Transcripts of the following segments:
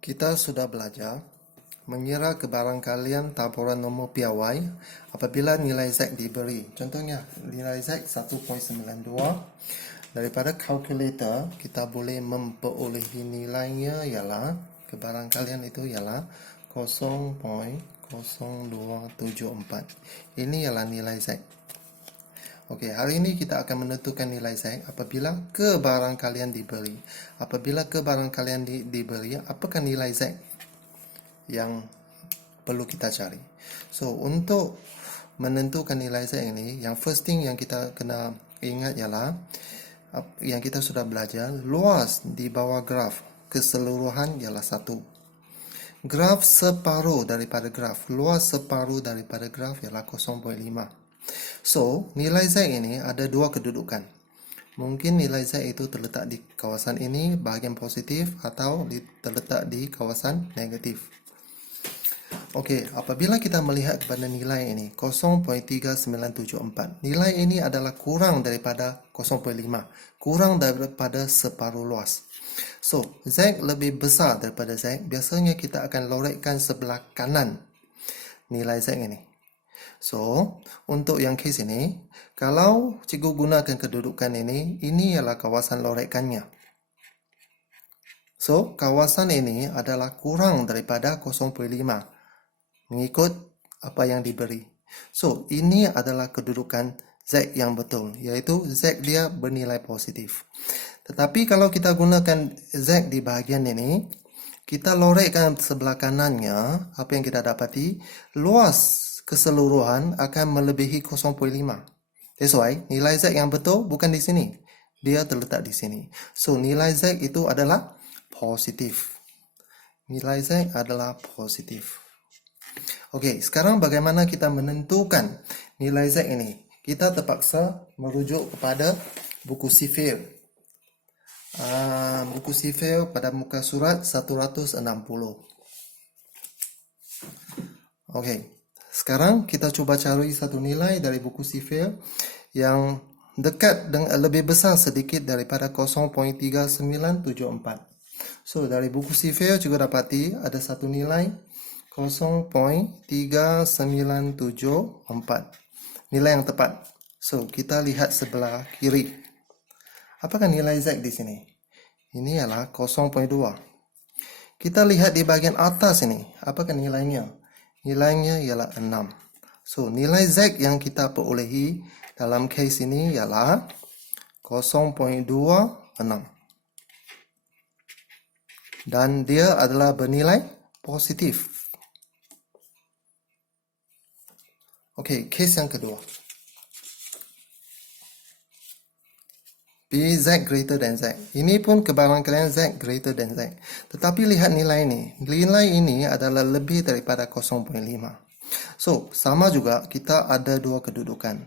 Kita sudah belajar mengira kebarangkalian taburan nombor piawai apabila nilai Z diberi. Contohnya, nilai Z 1.92. Daripada kalkulator, kita boleh memperolehi nilainya ialah, kebarangkalian itu ialah 0.0274. Ini ialah nilai Z. Okey, hari ini kita akan menentukan nilai Z apabila kebarangkalian diberi. Apabila kebarangkalian diberi, apakah nilai Z yang perlu kita cari? So, untuk menentukan nilai Z ini, yang first thing yang kita kena ingat ialah yang kita sudah belajar, luas di bawah graf keseluruhan ialah 1. Graf separuh daripada graf, luas separuh daripada graf ialah 0.5. So, nilai Z ini ada dua kedudukan. Mungkin nilai Z itu terletak di kawasan ini, bahagian positif, atau terletak di kawasan negatif. Okey, apabila kita melihat kepada nilai ini, 0.3974. Nilai ini adalah kurang daripada 0.5. Kurang daripada separuh luas. So, Z lebih besar daripada Z. Biasanya kita akan lorekkan sebelah kanan nilai Z ini. So, untuk yang kes ini, kalau cikgu gunakan kedudukan ini ialah kawasan lorekannya. So, kawasan ini adalah kurang daripada 0.5 mengikut apa yang diberi. So, ini adalah kedudukan Z yang betul, iaitu Z dia bernilai positif. Tetapi kalau kita gunakan Z di bahagian ini, kita lorekkan sebelah kanannya, apa yang kita dapati, luas keseluruhan akan melebihi 0.5. That's why nilai Z yang betul bukan di sini. Dia terletak di sini. So, nilai Z itu adalah positif. Nilai Z adalah positif. Okey, sekarang bagaimana kita menentukan nilai Z ini? Kita terpaksa merujuk kepada buku sifil. Buku sifil pada muka surat 160. Okey. Sekarang kita cuba cari satu nilai dari buku sifil yang dekat dengan lebih besar sedikit daripada 0.3974. So, dari buku sifil juga dapati ada satu nilai 0.3974. Nilai yang tepat. So, kita lihat sebelah kiri. Apakah nilai Z di sini? Ini ialah 0.2. Kita lihat di bahagian atas ini. Apakah nilainya? Nilainya ialah 6. So, nilai Z yang kita perolehi dalam case ini ialah 0.26. Dan dia adalah bernilai positif. Okey, case yang kedua. Z greater than Z. Ini pun kebarangkalian Z greater than Z. Tetapi lihat nilai ini. Nilai ini adalah lebih daripada 0.5. So, sama juga kita ada dua kedudukan.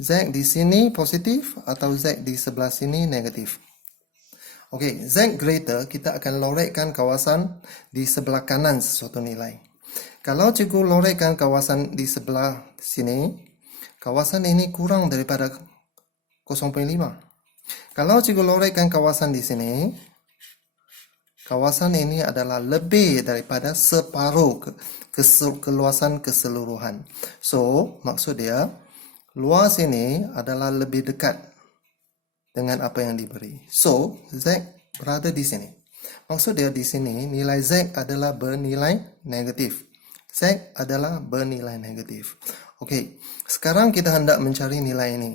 Z di sini positif atau Z di sebelah sini negatif. Okey, Z greater kita akan lorekkan kawasan di sebelah kanan sesuatu nilai. Kalau cikgu lorekkan kawasan di sebelah sini, kawasan ini kurang daripada 0.5. Kalau cikgu lorekkan kawasan di sini, kawasan ini adalah lebih daripada separuh keluasan keseluruhan. So, maksud dia, luas ini adalah lebih dekat dengan apa yang diberi. So, Z berada di sini. Maksud dia di sini, nilai Z adalah bernilai negatif. Z adalah bernilai negatif. Okey, sekarang kita hendak mencari nilai ini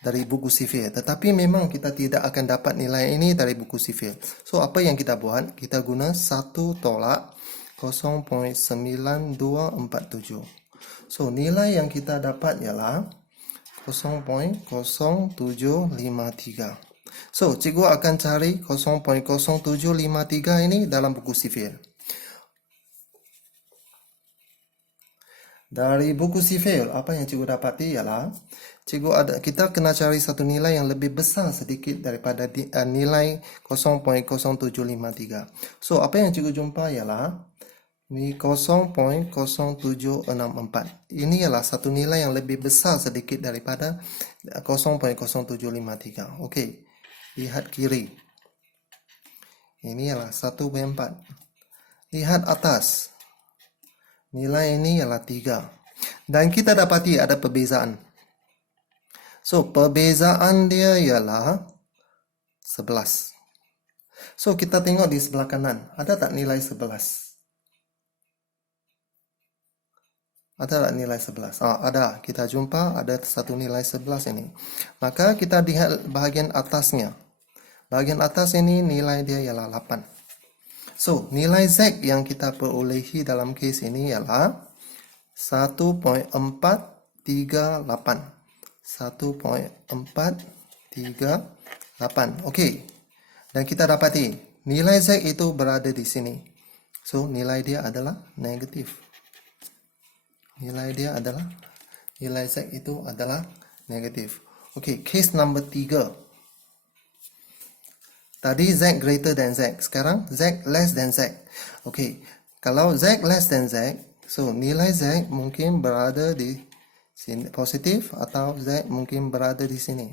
dari buku sifil. Tetapi memang kita tidak akan dapat nilai ini dari buku sifil. So, apa yang kita buat? Kita guna 1 tolak 0.9247. So, nilai yang kita dapat ialah 0.0753. So, cikgu akan cari 0.0753 ini dalam buku sifil. Dari buku sifil, apa yang cikgu dapati ialah kita kena cari satu nilai yang lebih besar sedikit daripada nilai 0.0753. So, apa yang cikgu jumpa ialah 0.0764. Ini ialah satu nilai yang lebih besar sedikit daripada 0.0753. Okey, lihat kiri. Ini ialah 1/4. Lihat atas. Nilai ini ialah 3. Dan kita dapati ada perbezaan. So, perbezaan dia ialah 11. So, kita tengok di sebelah kanan. Ada tak nilai 11? Ada tak nilai 11? Ada. Kita jumpa ada satu nilai 11 ini. Maka kita lihat bahagian atasnya. Bahagian atas ini nilai dia ialah 8. So, nilai Z yang kita perolehi dalam kes ini ialah 1.438. 1.438. Okey. Dan kita dapati nilai Z itu berada di sini. So, nilai dia adalah negatif. Nilai Z itu adalah negatif. Okey, case number 3. Tadi Z greater than Z. Sekarang Z less than Z. Okey, kalau Z less than Z, so nilai Z mungkin berada di sini positif atau Z mungkin berada di sini.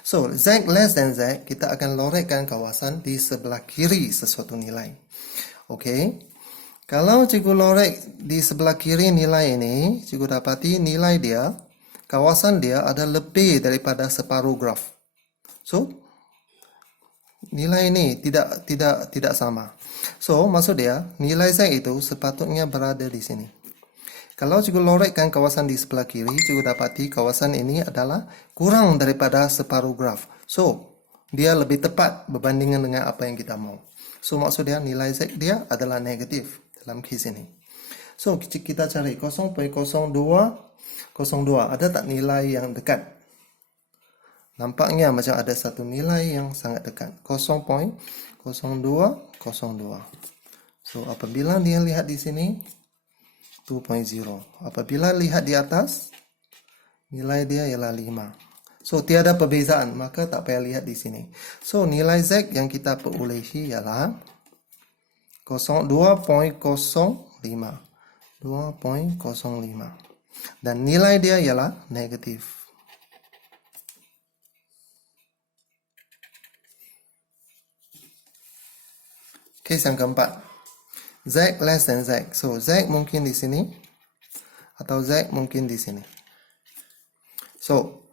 So, Z less than Z, kita akan lorekkan kawasan di sebelah kiri sesuatu nilai. Okey. Kalau cikgu lorek di sebelah kiri nilai ini, cikgu dapati nilai dia, kawasan dia ada lebih daripada separuh graf. So, nilai ini tidak sama. So, maksud dia, nilai Z itu sepatutnya berada di sini. Kalau cikgu lorekkan kawasan di sebelah kiri, cikgu dapati kawasan ini adalah kurang daripada separuh graf. So, dia lebih tepat berbandingan dengan apa yang kita mau. So, maksud dia nilai Z dia adalah negatif dalam kes ini. So, kita cari 0.0202. Ada tak nilai yang dekat? Nampaknya macam ada satu nilai yang sangat dekat. 0.0202. So, apabila dia lihat di sini, 2.0. Apabila lihat di atas, nilai dia ialah 5. So, tiada perbezaan, maka tak payah lihat di sini. So, nilai Z yang kita perolehi ialah 2.05. 2.05. Dan nilai dia ialah negatif. Case yang keempat. Z less than Z. So, Z mungkin di sini. Atau Z mungkin di sini. So,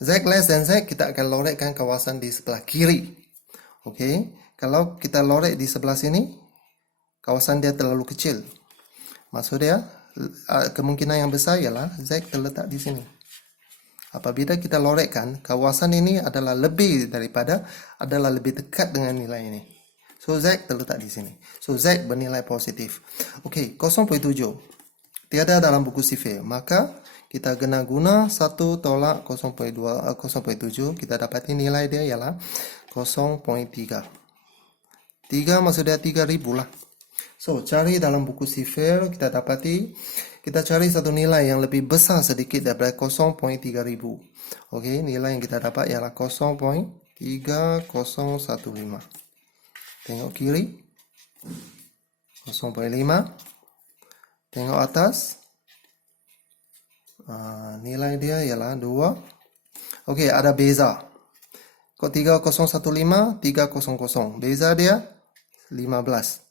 Z less than Z, kita akan lorekkan kawasan di sebelah kiri. Okey. Kalau kita lorek di sebelah sini, kawasan dia terlalu kecil. Maksud dia, kemungkinan yang besar ialah Z terletak di sini. Apabila kita lorekkan, kawasan ini adalah lebih dekat dengan nilai ini. So, Z terletak di sini. So, Z bernilai positif. Okey, 0.7. Tiada dalam buku sifir. Maka, kita kena guna 1 tolak 0.7. Kita dapati nilai dia ialah 0.3. 3 maksud dia 3,000 lah. So, cari dalam buku sifir, kita dapati, kita cari satu nilai yang lebih besar sedikit daripada 0.3,000. Okey, nilai yang kita dapat ialah 0.3015. Tengok kiri, 0.5. Tengok atas, nilai dia ialah 2. Okey, ada beza. Kok 3015, 300. Beza dia 15.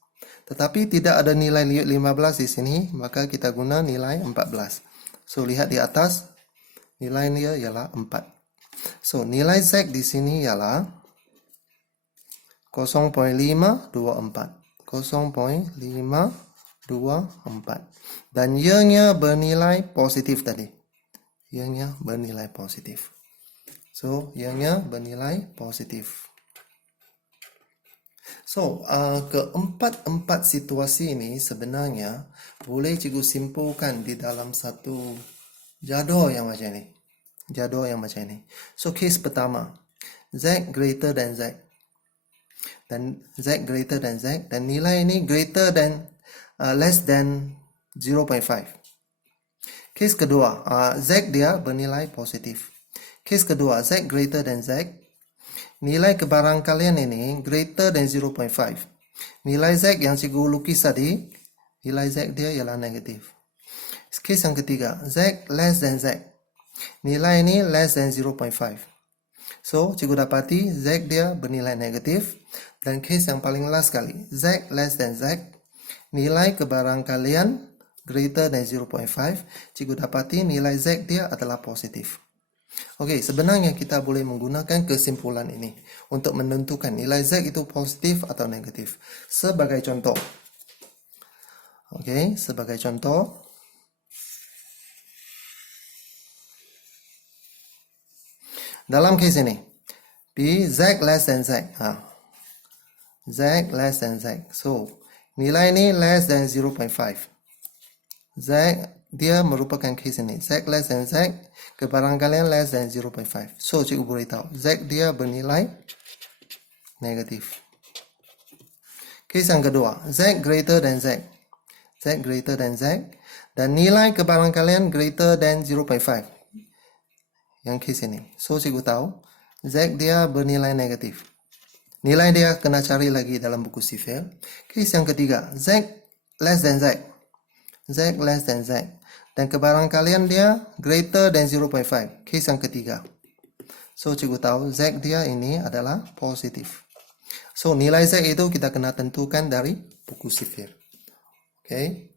Tetapi tidak ada nilai 15 di sini, maka kita guna nilai 14. So, lihat di atas, nilai dia ialah 4. So, nilai Z di sini ialah 0.524. 0.524. Dan Y-nya bernilai positif tadi. Y-nya bernilai positif. So, Y-nya bernilai positif. So, keempat situasi ini sebenarnya boleh cikgu simpulkan di dalam satu jadual yang macam ini. So, case pertama, Z greater than Z. Dan Z greater than Z. Dan nilai ini greater than, less than 0.5. Case kedua, Z dia bernilai positif. Case kedua, Z greater than Z. Nilai kebarangkalian ini greater than 0.5. Nilai Z yang cikgu lukis tadi, nilai Z dia ialah negatif. Case yang ketiga, Z less than Z. Nilai ini less than 0.5. So, cikgu dapati Z dia bernilai negatif. Dan case yang paling last kali, Z less than Z, nilai kebarangkalian greater than 0.5, cikgu dapati nilai Z dia adalah positif. Okey, sebenarnya kita boleh menggunakan kesimpulan ini untuk menentukan nilai Z itu positif atau negatif. Sebagai contoh. Okey, sebagai contoh. Dalam case ini, P Z less than Z. Z less than Z. So, nilai ini less than 0.5. Z dia merupakan case ini. Z less than Z, kebarangkalian less than 0.5. So, cikgu boleh tahu. Z dia bernilai negatif. Case yang kedua. Z greater than Z. Z greater than Z. Dan nilai kebarangkalian greater than 0.5. Yang case ini. So, cikgu tahu. Z dia bernilai negatif. Nilai dia kena cari lagi dalam buku sifil. Case yang ketiga. Z less than Z. Z less than Z. Dan kebarangkalian dia greater than 0.5. Case yang ketiga. So, cikgu tahu Z dia ini adalah positif. So, nilai Z itu kita kena tentukan dari buku sifir. Okay.